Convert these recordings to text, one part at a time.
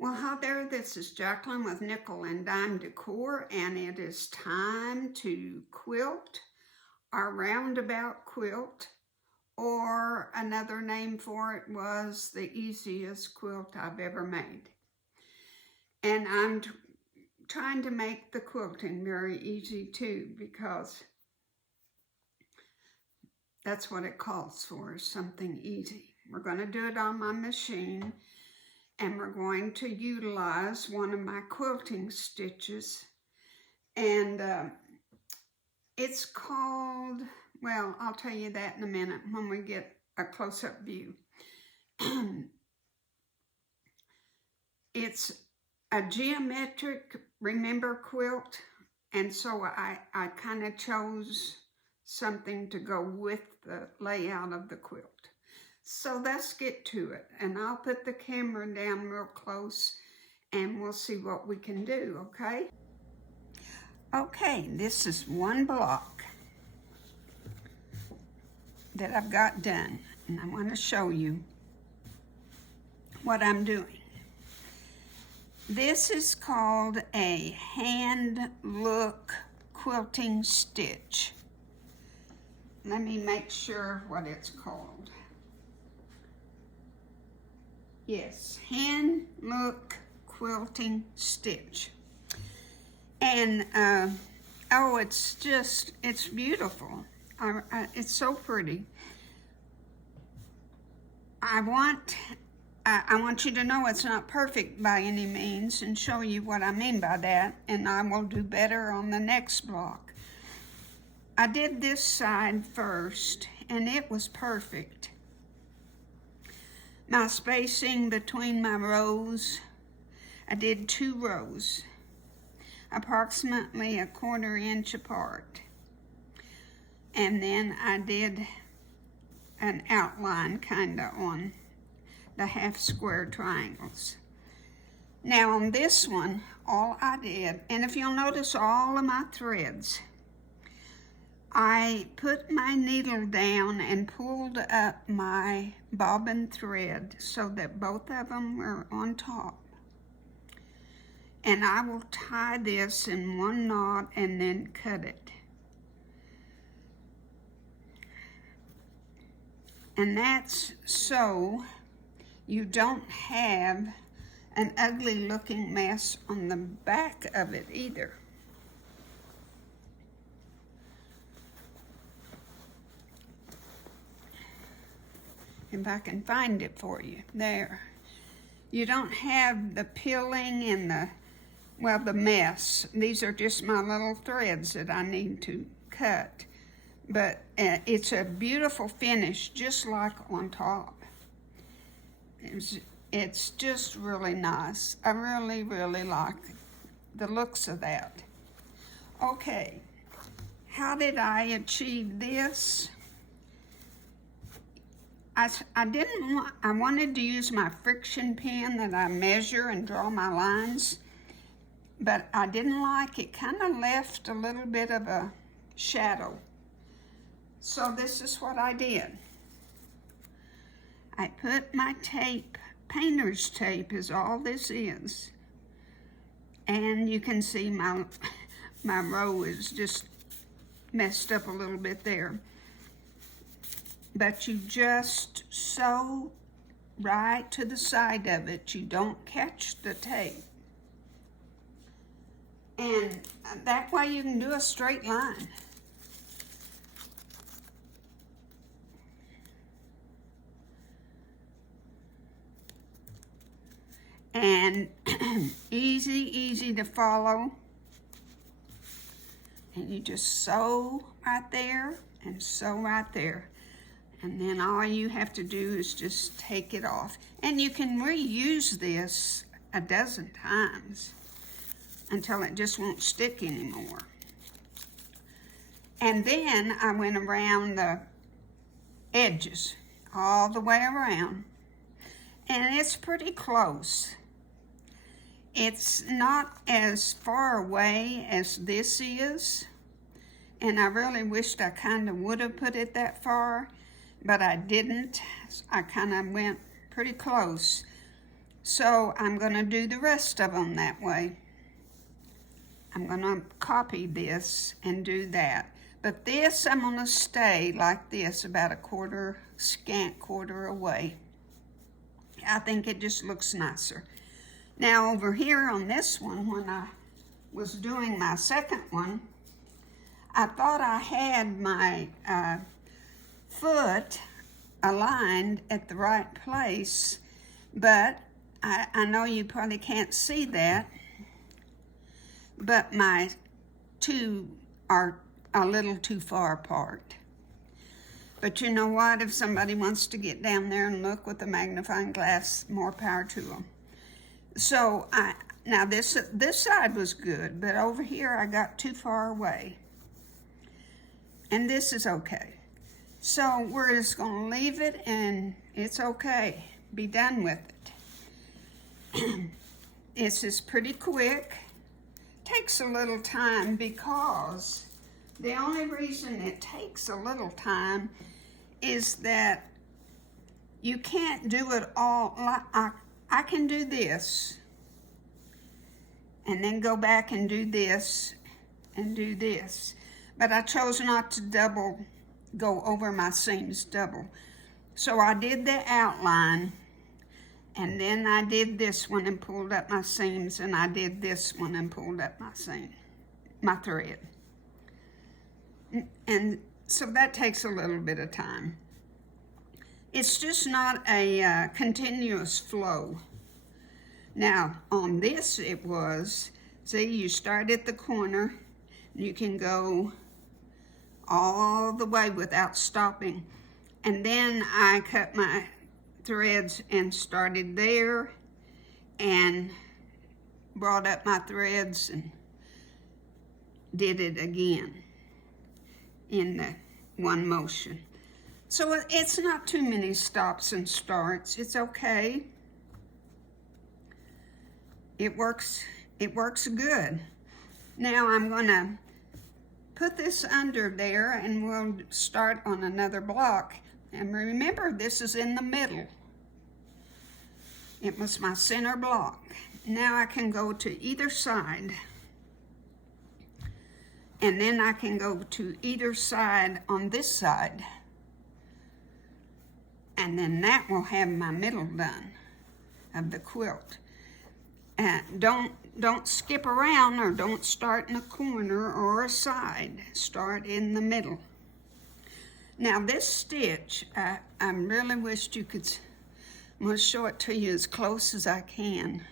Well, hi there, this is Jacqueline with Nickel and Dime Decor, and it is time to quilt our roundabout quilt, or another name for it was the easiest quilt I've ever made. And I'm trying to make the quilting very easy too, because that's what it calls for, is something easy. We're going to do it on my machine. And we're going to utilize one of my quilting stitches. And it's called, well, I'll tell you that in a minute when we get a close-up view. It's a geometric remember quilt. And so I kind of chose something to go with the layout of the quilt. So let's get to it, and I'll put the camera down real close and we'll see what we can do, okay? Okay, this is one block that I've got done, and I want to show you what I'm doing. This is called a hand look quilting stitch. Let me make sure what it's called. Yes, hand look quilting stitch. And oh, it's beautiful. It's so pretty. I want you to know it's not perfect by any means, and show you what I mean by that, and I will do better on the next block. I did this side first, and it was perfect. My spacing between my rows, I did 2 rows, approximately 1/4 inch apart. And then I did an outline kinda on the half square triangles. Now on this one, all I did, and if you'll notice all of my threads, I put my needle down and pulled up my bobbin thread so that both of them were on top. And I will tie this in one knot and then cut it. And that's so you don't have an ugly looking mess on the back of it either. If I can find it for you, there. You don't have the peeling and the mess. These are just my little threads that I need to cut. But it's a beautiful finish, just like on top. It's just really nice. I really, really like the looks of that. Okay, how did I achieve this? I wanted to use my friction pen that I measure and draw my lines, but I didn't like it. Kind of left a little bit of a shadow. So this is what I did. I put my tape, painter's tape is all this is. And you can see my row is just messed up a little bit there. But you just sew right to the side of it. You don't catch the tape. And that way you can do a straight line. And easy to follow. And you just sew right there and sew right there. And then all you have to do is just take it off. And you can reuse this a dozen times until it just won't stick anymore. And then I went around the edges, all the way around. And it's pretty close. It's not as far away as this is. And I really wished I kind of would have put it that far, but I didn't. I kind of went pretty close. So I'm going to do the rest of them that way. I'm going to copy this and do that. But this, I'm going to stay like this, about a scant quarter away. I think it just looks nicer. Now over here on this one, when I was doing my second one, I thought I had my foot aligned at the right place, but I know you probably can't see that, but my two are a little too far apart. But you know what? If somebody wants to get down there and look with a magnifying glass, more power to them. So now this side was good, but over here I got too far away. And this is okay. So we're just going to leave it, and it's okay. Be done with it. This is pretty quick. Takes a little time because the only reason it takes a little time is that you can't do it all. I can do this and then go back and do this and do this. But I chose not to go over my seams double. So I did the outline, and then I did this one and pulled up my seams, and I did this one and pulled up my thread. And so that takes a little bit of time. It's just not a continuous flow. Now on this it was, see, you start at the corner, you can go all the way without stopping. And then I cut my threads and started there and brought up my threads and did it again in the one motion. So it's not too many stops and starts. It's okay. It works good. Now I'm gonna put this under there and we'll start on another block. And remember, this is in the middle. It was my center block. Now I can go to either side. And then I can go to either side on this side. And then that will have my middle done of the quilt. Don't skip around, or don't start in a corner or a side. Start in the middle. Now this stitch, I really wished you could, I'm going to show it to you as close as I can.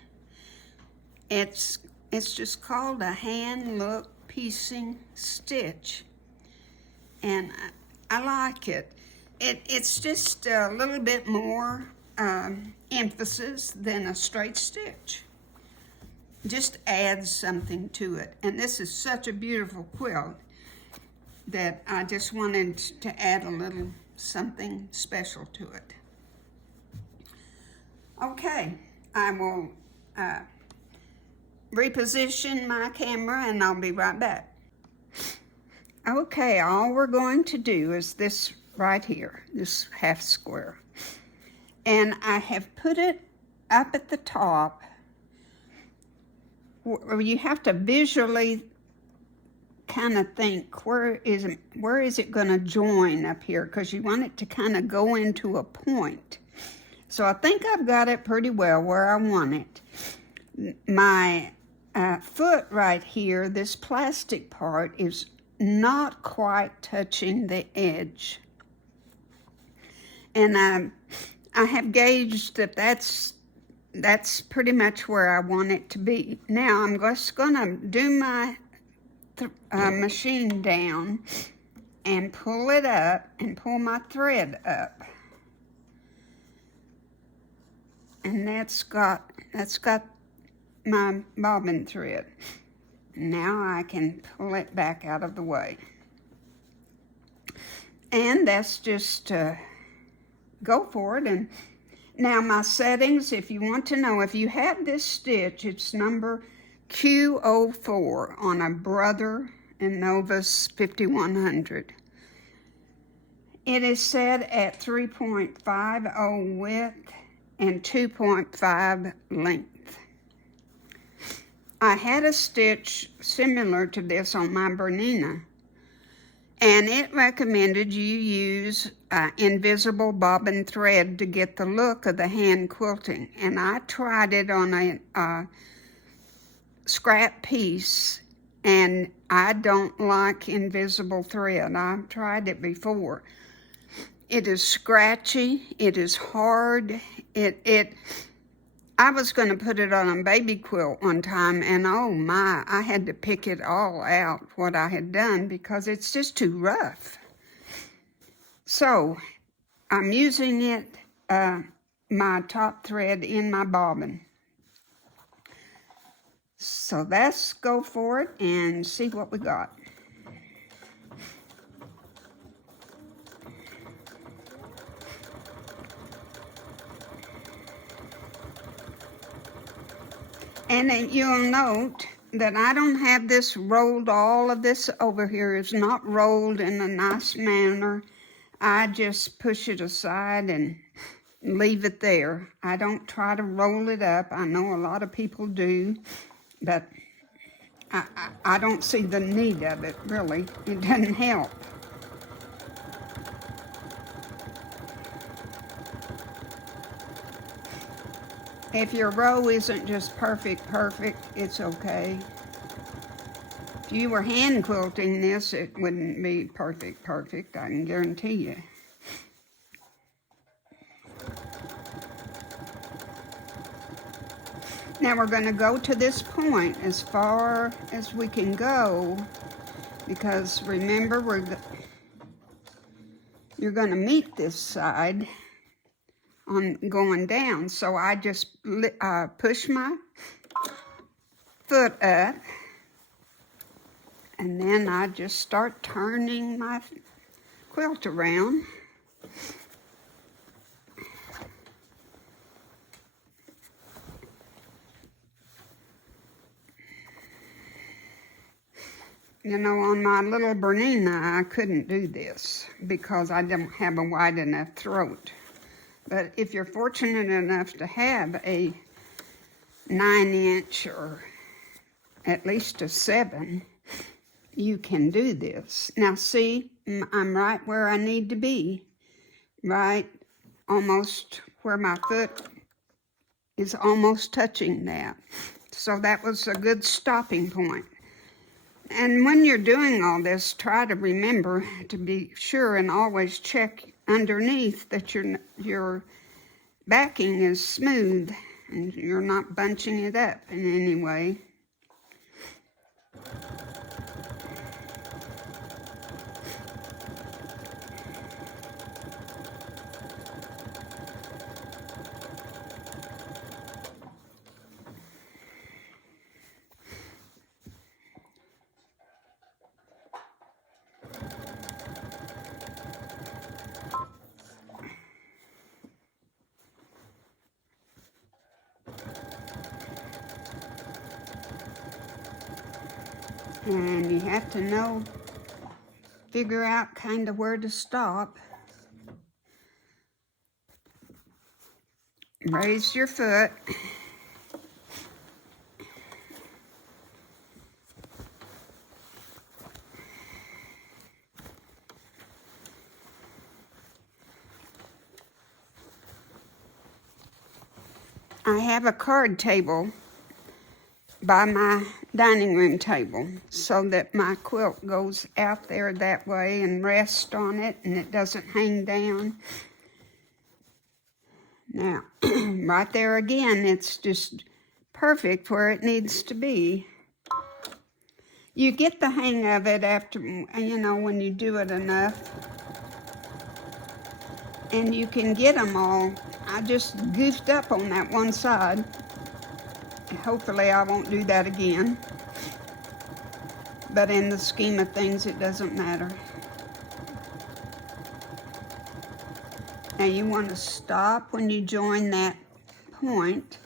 It's just called a hand look piecing stitch. And I like it. It's just a little bit more emphasis than a straight stitch. Just adds something to it. And this is such a beautiful quilt that I just wanted to add a little something special to it. Okay, I will reposition my camera and I'll be right back. Okay, all we're going to do is this right here, this half square. And I have put it up at the top. You have to visually kind of think, where is it going to join up here? Because you want it to kind of go into a point. So I think I've got it pretty well where I want it. My foot right here, this plastic part, is not quite touching the edge. And I have gauged that that's pretty much where I want it to be. Now I'm just gonna do my machine down and pull it up and pull my thread up. And that's got my bobbin thread. Now I can pull it back out of the way. And that's just go for it. And now my settings, if you want to know, if you have this stitch, it's number Q04 on a Brother and Novus 5100. It is set at 3.50 width and 2.5 length. I had a stitch similar to this on my Bernina, and it recommended you use invisible bobbin thread to get the look of the hand quilting. And I tried it on a scrap piece, and I don't like invisible thread. I've tried it before. It is scratchy, it is hard. I was going to put it on a baby quilt one time, and oh my, I had to pick it all out, what I had done, because it's just too rough. So, I'm using it, my top thread in my bobbin. So let's go for it and see what we got. And then you'll note that I don't have this rolled, all of this over here is not rolled in a nice manner. I just push it aside and leave it there. I don't try to roll it up. I know a lot of people do, but I don't see the need of it, really. It doesn't help. If your row isn't just perfect, it's okay. If you were hand quilting this, it wouldn't be perfect, I can guarantee you. Now we're going to go to this point as far as we can go, because remember, you're going to meet this side on going down. So I just push my foot up, and then I just start turning my quilt around. You know, on my little Bernina, I couldn't do this because I don't have a wide enough throat. But if you're fortunate enough to have a 9-inch or at least a 7, you can do this. Now see, I'm right where I need to be, right almost where my foot is almost touching that. So that was a good stopping point. And when you're doing all this, try to remember to be sure and always check underneath that your backing is smooth and you're not bunching it up in any way. And you have to figure out kind of where to stop. Raise your foot. I have a card table by my dining room table so that my quilt goes out there that way and rests on it and it doesn't hang down. Now, right there again, it's just perfect where it needs to be. You get the hang of it after, when you do it enough. And you can get them all. I just goofed up on that one side. Hopefully I won't do that again. But in the scheme of things, it doesn't matter. Now you want to stop when you join that point.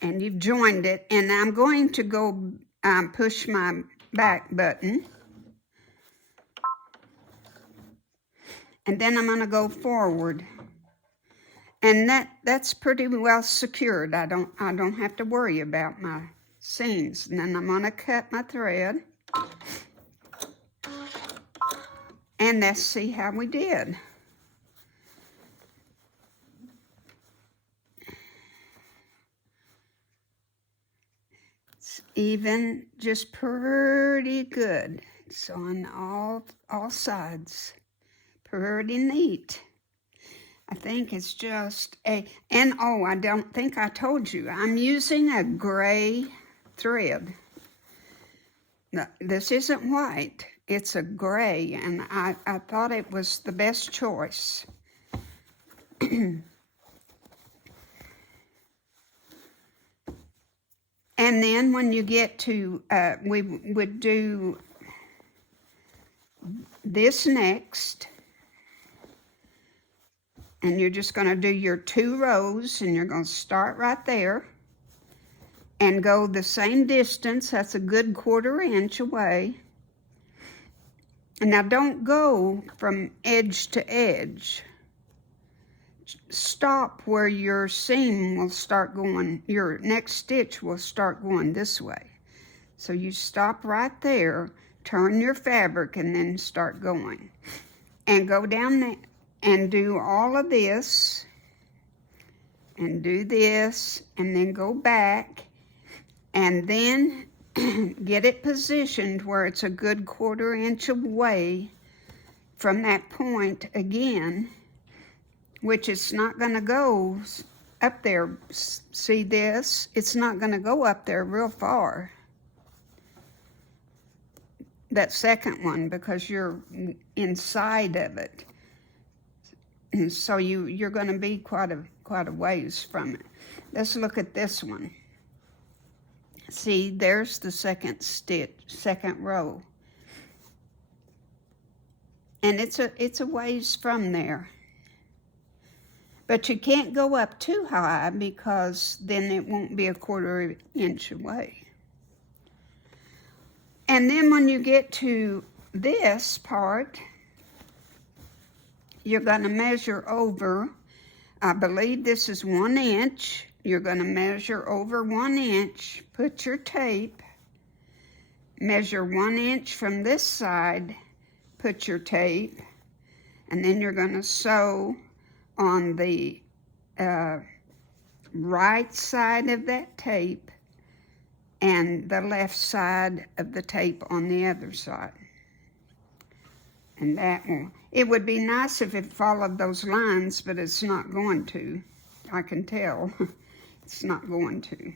And you've joined it. And I'm going to go push my back button. And then I'm going to go forward. And that's pretty well secured. I don't have to worry about my seams. And then I'm going to cut my thread. And let's see how we did. It's even, just pretty good. It's on all sides. Pretty neat. I think it's just and oh, I don't think I told you, I'm using a gray thread. No, this isn't white, it's a gray, and I thought it was the best choice. And then when you get to, we would do this next. And you're just going to do your 2 rows, and you're going to start right there and go the same distance. That's a good 1/4 inch away. And now don't go from edge to edge. Stop where your seam will start going, your next stitch will start going this way. So you stop right there, turn your fabric, and then start going. And go down there. And do all of this, and do this, and then go back, and then get it positioned where it's a good 1/4 inch away from that point again, which it's not going to go up there. See this? It's not going to go up there real far. That second one, because you're inside of it. And so you're going to be quite a ways from it. Let's look at this one. See, there's the second row. And it's a ways from there. But you can't go up too high, because then it won't be a 1/4 inch away. And then when you get to this part, you're going to measure over, I believe this is 1 inch. You're going to measure over 1 inch, put your tape, measure 1 inch from this side, put your tape, and then you're going to sew on the right side of that tape and the left side of the tape on the other side. And that will, it would be nice if it followed those lines, but it's not going to. I can tell it's not going to.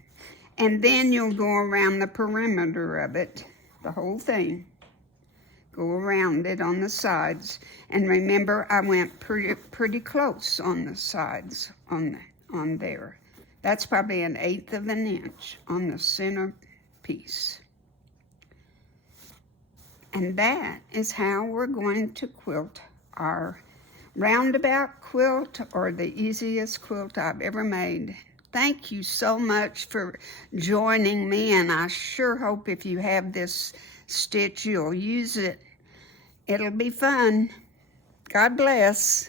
And then you'll go around the perimeter of it, the whole thing. Go around it on the sides. And remember, I went pretty close on the sides, on there. That's probably 1/8 of an inch on the center piece. And that is how we're going to quilt our roundabout quilt, or the easiest quilt I've ever made. Thank you so much for joining me, and I sure hope if you have this stitch, you'll use it. It'll be fun. God bless.